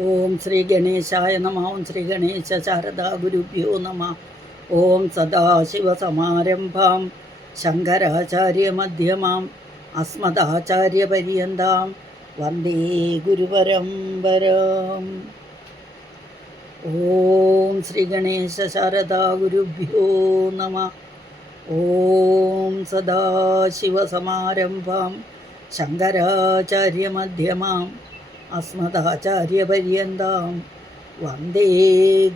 ഓം ശ്രീ ഗണേശായ നമ. ഓം ശ്രീ ഗണേശ ശാരദാ ഗുരുഭ്യോ നമ. ഓം സദാശിവസമാരംഭാം ശങ്കരാചാര്യമധ്യമാം അസ്മദാചാര്യപര്യന്താം വന്ദേ ഗുരുപരമ്പരാം. ഓം ശ്രീ ഗണേശ ശാരദാ ഗുരുഭ്യോ നമ. ഓം സദാശിവസമാരംഭാം ശങ്കരാചാര്യമധ്യമാം അസ്മദാചാര്യപര്യന്താം വന്ദേ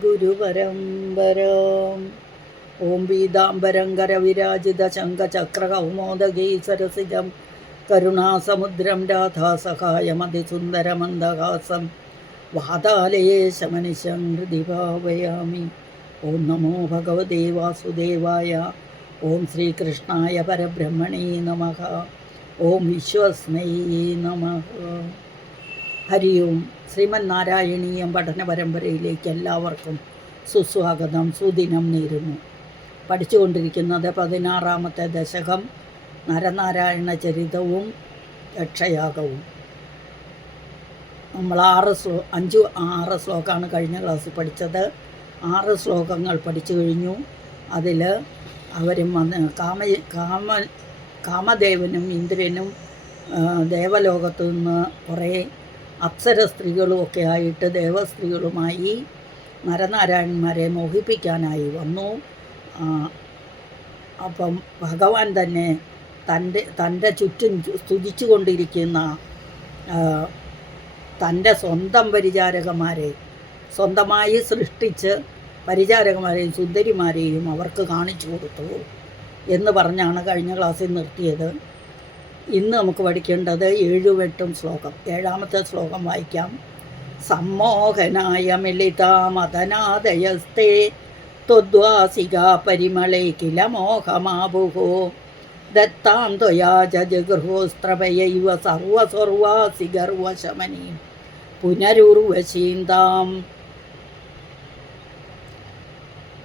ഗുരുപരമ്പരാം. ഓം പീതാംബരം കരവിരാജിത ശംഖചക്രകൗമോദഗീ സരസിജം കരുണാസമുദ്രം രാധാസഹായമതിസുന്ദരമന്ദഹാസം വാതാലയേശമനിശം ഹൃദി ഭാവയാമി. ഓം നമോ ഭഗവതേ വാസുദേവായ. ഓം ശ്രീകൃഷ്ണായ പരബ്രഹ്മണേ നമഃ. ഓം വിശ്വസ്മൈ നമഃ. ഹരി ഓം. ശ്രീമന്നാരായണീയം പഠന പരമ്പരയിലേക്ക് എല്ലാവർക്കും സുസ്വാഗതം, സുദിനം നേരുന്നു. പഠിച്ചുകൊണ്ടിരിക്കുന്നത് 16-ാമത്തെ ദശകം, നരനാരായണ ചരിതവും യക്ഷയാഗവും. നമ്മൾ 6 ശ്ലോകമാണ് കഴിഞ്ഞ ക്ലാസ്സിൽ പഠിച്ചത്. 6 ശ്ലോകങ്ങൾ പഠിച്ചു കഴിഞ്ഞു. അതിൽ അവരും കാമദേവനും ഇന്ദ്രനും ദേവലോകത്തു നിന്ന് കുറേ അപ്സര സ്ത്രീകളും ഒക്കെ ആയിട്ട് ദേവസ്ത്രീകളുമായി നരനാരായണന്മാരെ മോഹിപ്പിക്കാനായി വന്നു. അപ്പം ഭഗവാൻ തന്നെ തൻ്റെ ചുറ്റും സ്തുതിച്ചു കൊണ്ടിരിക്കുന്ന തൻ്റെ സ്വന്തം പരിചാരകന്മാരെ സ്വന്തമായി സൃഷ്ടിച്ച് പരിചാരകന്മാരെയും സുന്ദരിമാരെയും അവർക്ക് കാണിച്ചു കൊടുത്തു എന്ന് പറഞ്ഞാണ് കഴിഞ്ഞ ക്ലാസ്സിൽ നിർത്തിയത്. ഇന്ന് നമുക്ക് പഠിക്കേണ്ടത് 7-8 ശ്ലോകം. 7-ാമത്തെ ശ്ലോകം വായിക്കാം. സമ്മോഹനായ മിളിതാമതനാദയസ്തേ ത്വദ്വാസികാ പരിമളേ കില മോഹമാബുഹോ ദത്താം ത്വയാ ജഗൃഹോസ്ത്രഭയൈവ സർവസ്വർവാസിഗർവശമനീം പുനരുർവശീന്താം.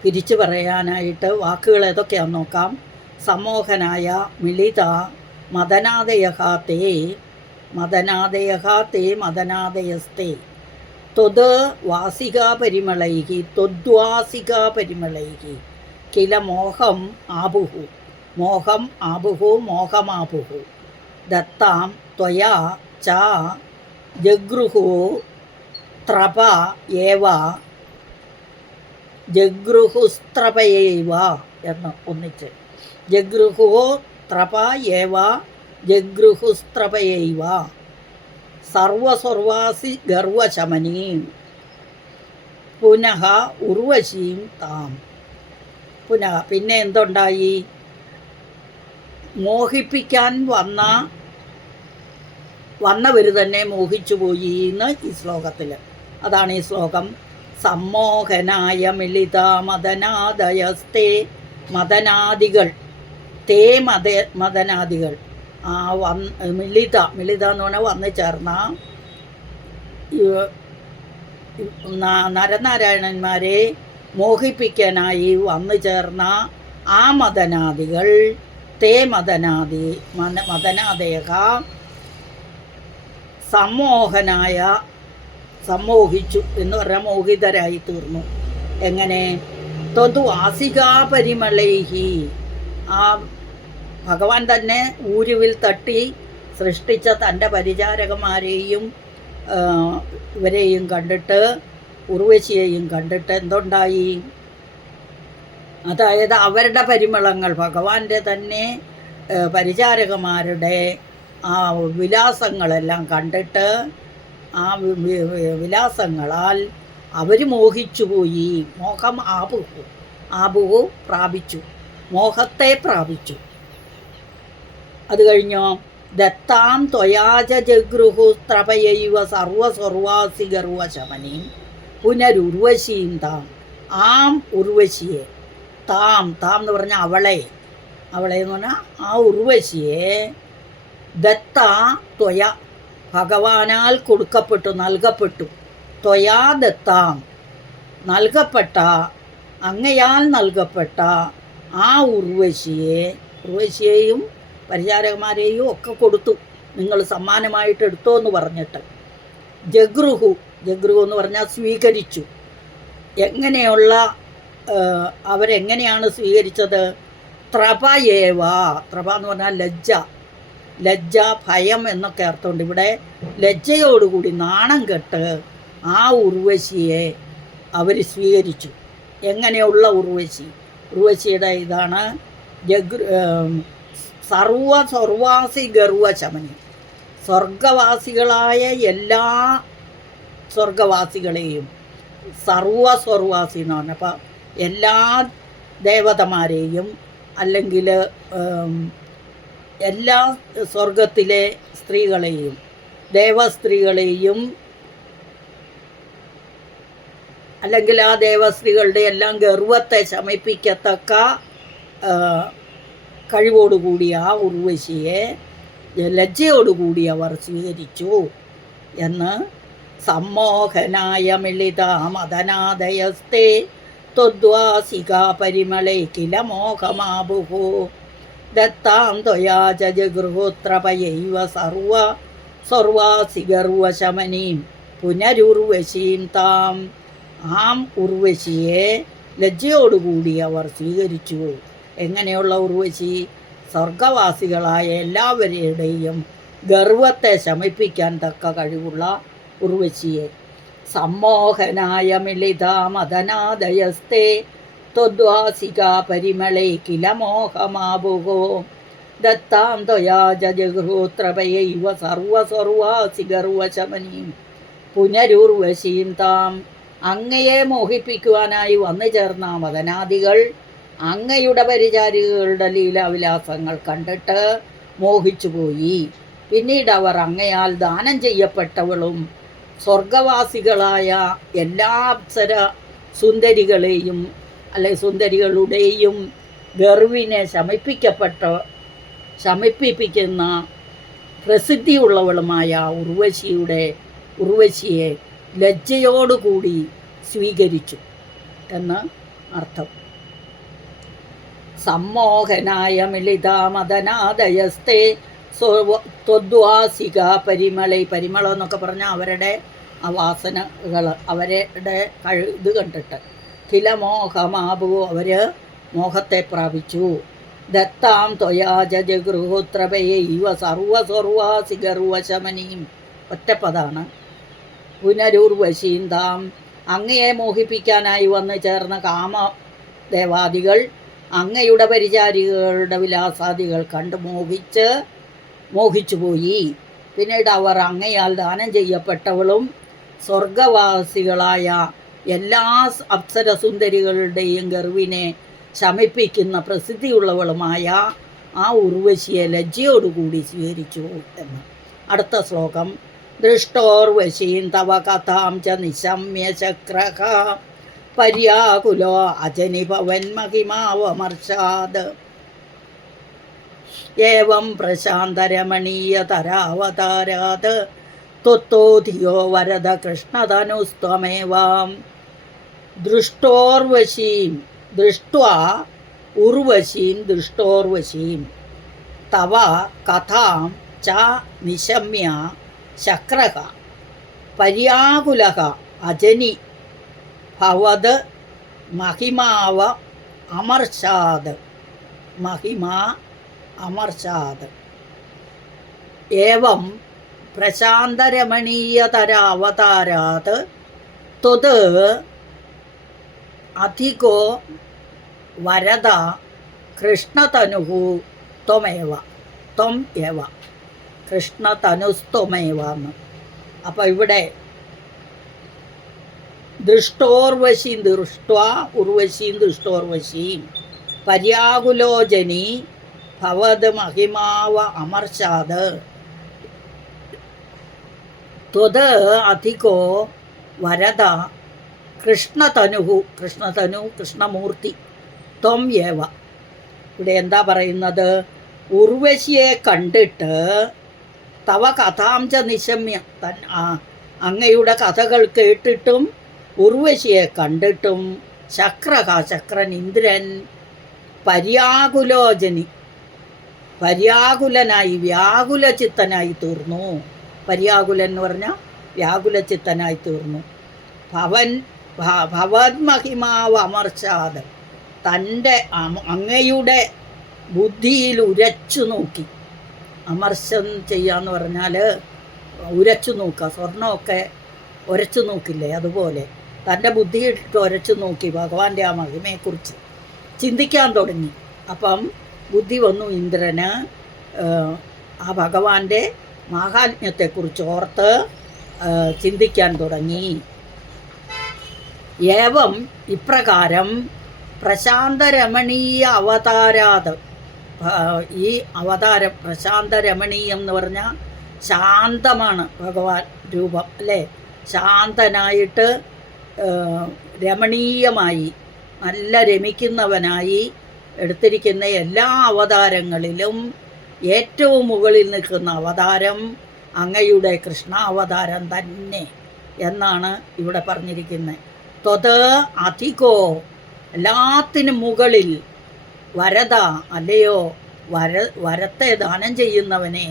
തിരിച്ചു പറയാനായിട്ട് വാക്കുകൾ ഏതൊക്കെയാണെന്ന് നോക്കാം. സമ്മോഹനായ മിളിത മദനാദയഃ തേ മദനാദയസ്തേ ത്വദ് വാസികാ പരിമളൈഹി ത്വദ്വാസികാ പരിമളൈഹി കില മോഹം ആബുഹു മോഹമാബുഹു ദത്താം ത്വയാ ച ജഗൃഹോ ത്രപ ഏവ ജഗൃഹുസ്ത്രപയേവ എന്ന് ഒന്നിച്ച് ജഗൃഹോ ത്രപ ഏവ ജഗൃഹുസ്ത്രപയേവ സർവസ്വർവാസി ഗർവശമനീം പുനഃ ഉർവശീം താം. പിന്നെ എന്തുണ്ടായി? മോഹിപ്പിക്കാൻ വന്നവർ തന്നെ മോഹിച്ചുപോയി എന്ന് ഈ ശ്ലോകത്തിൽ. അതാണ് ഈ ശ്ലോകം. സമ്മോഹനായ മിളിത മദനാദയസ്തേ മദനാദികൾ തേ മദനാദികൾ മിളിത എന്ന് പറഞ്ഞാൽ വന്നു ചേർന്ന നരനാരായണന്മാരെ മോഹിപ്പിക്കാനായി വന്നു ചേർന്ന ആ മദനാദികൾ തേ മദനാദയക സമ്മോഹിച്ചു എന്ന് പറഞ്ഞാൽ മോഹിതരായി തീർന്നു. എങ്ങനെ? ത്വദ്വാസികാ പരിമളൈഹി, ആ ഭഗവാൻ തന്നെ ഊരുവിൽ തട്ടി സൃഷ്ടിച്ച തൻ്റെ പരിചാരകന്മാരെയും ഇവരെയും കണ്ടിട്ട്, ഉർവശിയെയും കണ്ടിട്ട് എന്തുണ്ടായി? അതായത് അവരുടെ പരിമളങ്ങൾ, ഭഗവാന്റെ തന്നെ പരിചാരകന്മാരുടെ ആ വിലാസങ്ങളെല്ലാം കണ്ടിട്ട് ആ വിലാസങ്ങളാൽ അവർ മോഹിച്ചുപോയി. മോഹം ആബുഹു പ്രാപിച്ചു, മോഹത്തെ പ്രാപിച്ചു. അത് കഴിഞ്ഞോ? ദത്താം ത്വയാച ജഗൃഹു ത്രപയൈവ സർവസ്വർവാസി ഗർവശമനീം പുനരുർവശീം താം. ആം ഉർവശിയെ, താം എന്ന് പറഞ്ഞാൽ അവളെ എന്ന് പറഞ്ഞാൽ ആ ഉർവശിയെ ദത്ത ത്വയ ഭഗവാനാൽ നൽകപ്പെട്ടു. ത്വയാ ദത്താം നൽകപ്പെട്ട, അങ്ങയാൽ നൽകപ്പെട്ട ആ ഉർവശിയെയും പരിചാരകന്മാരെയും ഒക്കെ കൊടുത്തു. നിങ്ങൾ സമ്മാനമായിട്ട് എടുത്തോ എന്ന് പറഞ്ഞിട്ട്. ജഗൃഹു ജഗൃഹു എന്ന് പറഞ്ഞാൽ സ്വീകരിച്ചു. എങ്ങനെയുള്ള അവരെങ്ങനെയാണ് സ്വീകരിച്ചത്? ത്രപയേവ, ത്രപ എന്ന് പറഞ്ഞാൽ ലജ്ജ, ലജ്ജ ഭയം എന്നൊക്കെ അർത്ഥമുണ്ട്. ഇവിടെ ലജ്ജയോടുകൂടി നാണം കെട്ട് ആ ഉർവശിയെ അവർ സ്വീകരിച്ചു. എങ്ങനെയുള്ള ഉർവശി? ഉർവശിയുടെ ഇതാണ് സർവാസി ഗർവശമനി, സ്വർഗവാസികളായ എല്ലാ സ്വർഗവാസികളെയും, സർവാസി എന്ന് പറഞ്ഞാൽ അപ്പം എല്ലാ ദേവതമാരെയും അല്ലെങ്കിൽ എല്ലാ സ്വർഗത്തിലെ സ്ത്രീകളെയും ദേവസ്ത്രീകളെയും അല്ലെങ്കിൽ ആ ദേവസ്ത്രീകളുടെ എല്ലാം ഗർവത്തെ ശമിപ്പിക്കത്തക്ക കഴിവോടുകൂടി ആ ഉർവശിയെ ലജ്ജയോടുകൂടി അവർ സ്വീകരിച്ചു എന്ന് സമ്മോഹനായ മിളിതാമദനാദയസ്തേ ത്വദ്വാസികാ പരിമളേ കില മോഹമാബുഹു ദത്താം ത്വയാ ജഗൃഹോത്രപയൈവ സർവാസിഗർവശമനീം പുനരുർവശീം താം. ആം ഉർവശിയെ ലജ്ജയോടുകൂടി അവർ സ്വീകരിച്ചു. എങ്ങനെയുള്ള ഉർവശി? സ്വർഗവാസികളായ എല്ലാവരുടെയും ഗർവത്തെ ശമിപ്പിക്കാൻ തക്ക കഴിവുള്ള ഉർവശിയെ. സമ്മോഹനായ മിളിതാമദനാദയസ്തേ ത്വദ്വാസികാ പരിമളേ കില മോഹമാബുഹോ ദത്താം ത്വയാ ജഗൃഹോത്രപയൈവ സർവാസിഗർവശമനീം പുനരുർവശീം താം. അങ്ങയെ മോഹിപ്പിക്കുവാനായി വന്നു ചേർന്ന മദനാദികൾ അങ്ങയുടെ പരിചാരികളുടെ ലീലാവിലാസങ്ങൾ കണ്ടിട്ട് മോഹിച്ചുപോയി. പിന്നീട് അവർ അങ്ങയാൽ ദാനം ചെയ്യപ്പെട്ടവളും സ്വർഗവാസികളായ എല്ലാ അപ്സര സുന്ദരികളെയും സുന്ദരികളുടെയും ഗർവിനെ ശമിപ്പിക്കുന്ന പ്രസിദ്ധിയുള്ളവളുമായ ഉർവശിയെ ലജ്ജയോടുകൂടി സ്വീകരിച്ചു എന്ന് അർത്ഥം. സമ്മോഹനായ മിളിതാമദനാദയസ്തേ ത്വദ്വാസിക പരിമള, പരിമളം എന്നൊക്കെ പറഞ്ഞാൽ അവരുടെ ആ വാസനകൾ, അവരുടെ ഇത് കണ്ടിട്ട് കില മോഹമാബു, അവർ മോഹത്തെ പ്രാപിച്ചു. ദത്താം ത്വയാ ജഗൃഹോത്രപയൈവ സർവാസിഗർവശമനീം, ഒറ്റപ്പതാണ്. പുനരുർവശീം താം, അങ്ങയെ മോഹിപ്പിക്കാനായി വന്നു ചേർന്ന കാമദേവാദികൾ അങ്ങയുടെ പരിചാരികളുടെ വിലാസാദികൾ കണ്ട് മോഹിച്ചുപോയി. പിന്നീട് അവർ അങ്ങയാൽ ദാനം ചെയ്യപ്പെട്ടവളും സ്വർഗവാസികളായ എല്ലാ അപ്സരസുന്ദരികളുടെയും ഗർവിനെ ശമിപ്പിക്കുന്ന പ്രസിദ്ധിയുള്ളവളുമായ ആ ഉർവശിയെ ലജ്ജയോടുകൂടി സ്വീകരിച്ചു എന്ന്. അടുത്ത ശ്ലോകം. ദൃഷ്ടോർവശീം തവ കഥാം ച നിശമ്യ ചക്രഃ പര്യാകുലോ അജനിഭവൻ മഹിമാവമർഷാത് ഏവം പ്രശാന്തരമണീയതരാവതാരാത് ത്വത്തോധിയോ വരദ കൃഷ്ണധനുസ്ത്വമേവാം. ദൃഷ്ടോർവശീം, ദൃഷ്ട്വാ ഉർവശീം ദൃഷ്ടോർവശീം തവ കഥാം ച നിശമ്യ ശക്രഃ പര്യാകുലഃ അജനി ഭവത് മഹിമാവ അമർഷാത്, മഹിമാ അമർഷാത്. ഏവം പ്രശാന്തരമണീയതരാവതാരാത് ത്വത് അധികോ വരദ കൃഷ്ണതനുഃ ത്വമേവ, ത്വം ഏവ കൃഷ്ണതനുസ്ത്വമേവ എന്ന്. അപ്പോൾ ഇവിടെ ദൃഷ്ടോർവശീം ദൃഷ്ട്വാ ഉർവശീം ദൃഷ്ടോർവശീം പര്യാകുലോജനി ഭവത് മഹിമാവ അമർഷാത് ത്വത് അധികോ വരദ കൃഷ്ണതനുഃ, കൃഷ്ണതനു കൃഷ്ണമൂർത്തി, ത്വം ഏവ. ഇവിടെ എന്താ പറയുന്നത്? ഉർവശിയെ കണ്ടിട്ട് തവ കഥാം ച നിശമ്യ, അങ്ങയുടെ കഥകൾ കേട്ടിട്ടും ഉർവശിയെ കണ്ടിട്ടും ശക്രൻ ഇന്ദ്രൻ പര്യാകുലോജനി, പര്യാകുലനായി വ്യാകുലചിത്തനായി തീർന്നു. പര്യാകുലൻ എന്ന് പറഞ്ഞാൽ വ്യാകുലചിത്തനായി തീർന്നു. ഭവന്മഹിമാവ് അമർച്ചാത്, തൻ്റെ അങ്ങയുടെ ബുദ്ധിയിൽ ഉരച്ചു നോക്കി. അമർശം ചെയ്യാന്ന് പറഞ്ഞാൽ ഉരച്ചു നോക്കുക, സ്വർണ്ണമൊക്കെ ഉരച്ചു നോക്കില്ലേ, അതുപോലെ തൻ്റെ ബുദ്ധിയിട്ട് ഉരച്ചു നോക്കി ഭഗവാന്റെ ആ മഹിമയെക്കുറിച്ച് ചിന്തിക്കാൻ തുടങ്ങി. അപ്പം ബുദ്ധി വന്നു ഇന്ദ്രന് ആ ഭഗവാന്റെ മാഹാത്മ്യത്തെക്കുറിച്ച് ഓർത്ത് ചിന്തിക്കാൻ തുടങ്ങി. ഏവം ഇപ്രകാരം പ്രശാന്തരമണീയ അവതാരാത്, ഈ അവതാരം പ്രശാന്തരമണീയം എന്ന് പറഞ്ഞാൽ ശാന്തമാണ് ഭഗവാൻ രൂപം അല്ലേ. ശാന്തനായിട്ട് രമണീയമായി നല്ല രമിക്കുന്നവനായി എടുത്തിരിക്കുന്ന എല്ലാ അവതാരങ്ങളിലും ഏറ്റവും മുകളിൽ നിൽക്കുന്ന അവതാരം അങ്ങയുടെ കൃഷ്ണാവതാരം തന്നെ എന്നാണ് ഇവിടെ പറഞ്ഞിരിക്കുന്നത്. ത്വത് അധികോ, എല്ലാത്തിനും മുകളിൽ, വരദ അല്ലയോ വരത്തെ ദാനം ചെയ്യുന്നവനെ,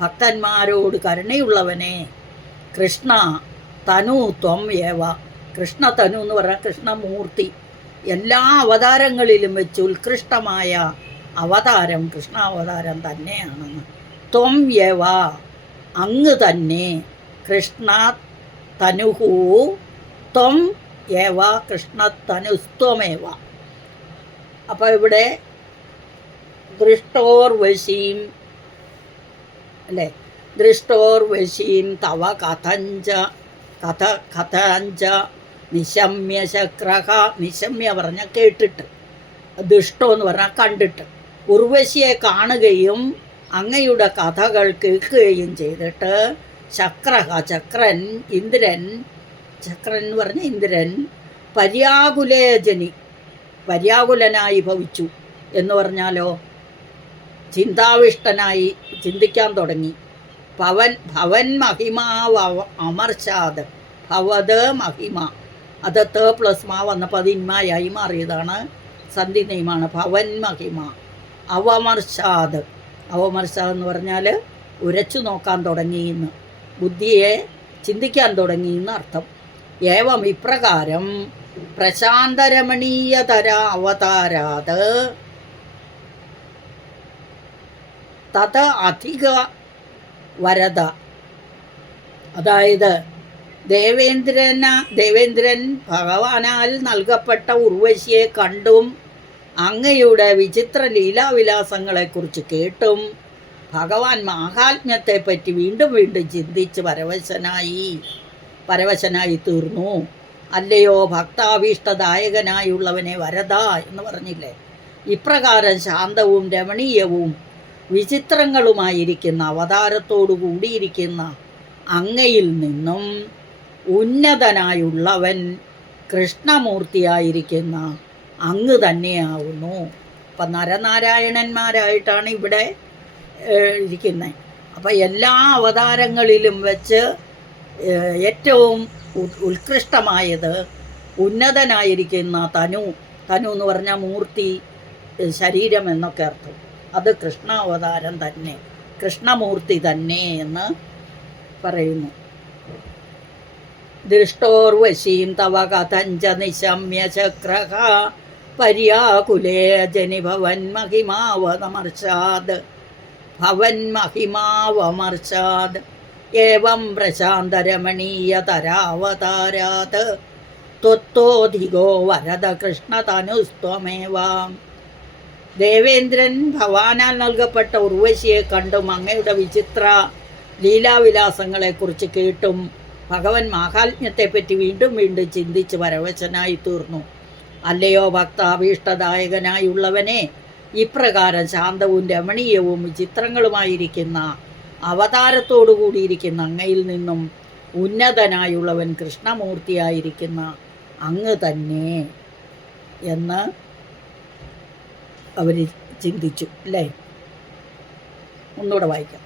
ഭക്തന്മാരോട് കരുണയുള്ളവനെ, കൃഷ്ണ തനു ത്വം ഏവ, കൃഷ്ണ തനു എന്ന് പറഞ്ഞാൽ കൃഷ്ണമൂർത്തി, എല്ലാ അവതാരങ്ങളിലും വെച്ച് ഉത്കൃഷ്ടമായ അവതാരം കൃഷ്ണാവതാരം തന്നെയാണെന്ന്. ത്വം ഏവ, അങ്ങ് തന്നെ, കൃഷ്ണ തനുഹു ത്വം ഏവ കൃഷ്ണതനുസ്ത്വമേവ. അപ്പോൾ ഇവിടെ ദൃഷ്ടോർവശീം അല്ലേ, ദൃഷ്ടോർവശീം തവ കഥഞ്ച കഥഞ്ച നിശമ്യ ശക്രഹ, നിശമ്യ പറഞ്ഞാൽ കേട്ടിട്ട്, ദുഷ്ടോ എന്ന് പറഞ്ഞാൽ കണ്ടിട്ട്, ഉർവശിയെ കാണുകയും അങ്ങയുടെ കഥകൾ കേൾക്കുകയും ചെയ്തിട്ട്, ശക്രഹ ചക്രൻ, ഇന്ദ്രൻ, ചക്രൻ എന്ന് പറഞ്ഞ ഇന്ദ്രൻ, പര്യാകുലേജനി പര്യാകുലനായി ഭവിച്ചു എന്ന് പറഞ്ഞാലോ ചിന്താവിഷ്ടനായി ചിന്തിക്കാൻ തുടങ്ങി. ഭവൻ മഹിമാവ് അമർശാത്, ഭവത് മഹിമ, അത് ത പ്ലസ് മാ വന്നപ്പോൾ അത് ഇന്മായായി മാറിയതാണ്, സന്ധി നെയ്മാണ്. ഭവൻ മഹിമ അവമർശാത്, അവമർശാത് എന്ന് പറഞ്ഞാൽ ഉരച്ചു നോക്കാൻ തുടങ്ങിയെന്ന്, ബുദ്ധിയെ ചിന്തിക്കാൻ തുടങ്ങിയെന്ന് അർത്ഥം. ഏവം ഇപ്രകാരം പ്രശാന്തരമണീയതര അവതാരാത് തത് അധിക വരദ, അതായത് ദേവേന്ദ്രൻ ഭഗവാനാൽ നൽകപ്പെട്ട ഉർവശിയെ കണ്ടും അങ്ങയുടെ വിചിത്ര ലീലാവിലാസങ്ങളെക്കുറിച്ച് കേട്ടും ഭഗവാൻ മാഹാത്മ്യത്തെപ്പറ്റി വീണ്ടും വീണ്ടും ചിന്തിച്ച് പരവശനായി തീർന്നു. അല്ലയോ ഭക്താഭീഷ്ടദായകനായുള്ളവനെ വരദ എന്ന് പറഞ്ഞില്ലേ. ഇപ്രകാരം ശാന്തവും രമണീയവും വിചിത്രങ്ങളുമായിരിക്കുന്ന അവതാരത്തോടു കൂടിയിരിക്കുന്ന അങ്ങയിൽ നിന്നും ഉന്നതനായുള്ളവൻ കൃഷ്ണമൂർത്തിയായിരിക്കുന്ന അങ്ങ് തന്നെയാവുന്നു. അപ്പം നരനാരായണന്മാരായിട്ടാണ് ഇവിടെ ഇരിക്കുന്നത്. അപ്പം എല്ലാ അവതാരങ്ങളിലും വെച്ച് ഏറ്റവും ഉത്കൃഷ്ടമായത് ഉന്നതനായിരിക്കുന്ന തനു എന്ന് പറഞ്ഞാൽ മൂർത്തി, ശരീരം എന്നൊക്കെ അർത്ഥം. അത് കൃഷ്ണാവതാരം തന്നെ, കൃഷ്ണമൂർത്തി തന്നെ എന്ന് പറയുന്നു. ദൃഷ്ടോർവശീം തവ കഥഞ്ച നിശമ്യ ചക്രഹ പര്യാകുലേ ജനിഭവൻ മഹിമാവമർശാത് ഏവം പ്രശാന്തരമണീയതരാവതാരാത് ത്വത്തോധികോ വരദ കൃഷ്ണതനുസ്ത്വമേവാം. ദേവേന്ദ്രൻ ഭവാനാൽ നൽകപ്പെട്ട ഉർവശിയെ കണ്ടും അങ്ങയുടെ വിചിത്ര ലീലാവിലാസങ്ങളെക്കുറിച്ച് കേട്ടും ഭഗവൻ മാഹാത്മ്യത്തെപ്പറ്റി വീണ്ടും വീണ്ടും ചിന്തിച്ച് പരവശനായി തീർന്നു. അല്ലയോ ഭക്താഭീഷ്ടദായകനായുള്ളവനെ, ഇപ്രകാരം ശാന്തവും രമണീയവും വിചിത്രങ്ങളുമായിരിക്കുന്ന അവതാരത്തോടു കൂടിയിരിക്കുന്ന അങ്ങയിൽ നിന്നും ഉന്നതനായുള്ളവൻ കൃഷ്ണമൂർത്തിയായിരിക്കുന്ന അങ്ങ് തന്നെ എന്ന് അവർ ചിന്തിച്ചു അല്ലേ. ഒന്നുകൂടെ വായിക്കാം.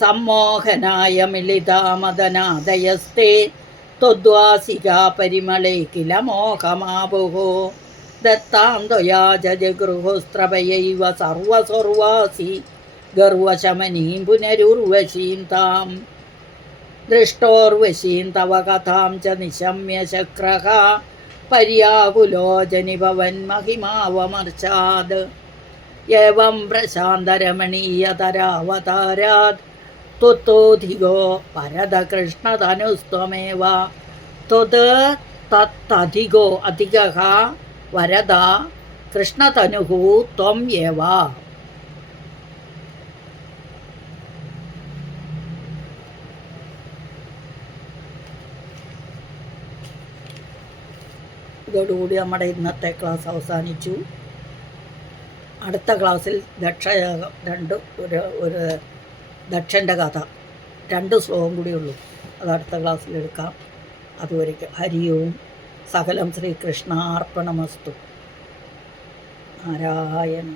സമ്മോഹനായ മിളിതാമദനാദയസ്തേ ത്വദ്വാസികാ പരിമളേ കില മോഹമാപുഹോ ദത്താന്തയാ ജഗൃഹോസ്ത്രഭയൈവ സർവസർവാസി ഗർവശമനീം പുനരുർവശീം താം. ദൃഷ്ടോർവശീം തവ കഥാം ച നിശമ്യ ശക്രഃ പര്യാകുലോ ജനിഭവൻ മഹിമാവമർച്ചാത് ഏവം പ്രശാന്തരമണീയതരാവതാരാത് ത്വത്തോധികോ വരദകൃഷ്ണതനുസ്ത്വമേവ ത്വത് തത്തധികോ അധികഃ വരദ കൃഷ്ണതനുഃ ത്വം ഏവ. ഇതോടുകൂടി നമ്മുടെ ഇന്നത്തെ ക്ലാസ് അവസാനിച്ചു. അടുത്ത ക്ലാസ്സിൽ ഒരു ദക്ഷൻ്റെ കഥ 2 ശ്ലോകം കൂടിയുള്ളൂ. അത് അടുത്ത ക്ലാസ്സിൽ എടുക്കാം. അതുവരേക്കും ഹരി ഓം. സകലം ശ്രീകൃഷ്ണാർപ്പണമസ്തു. നാരായണ.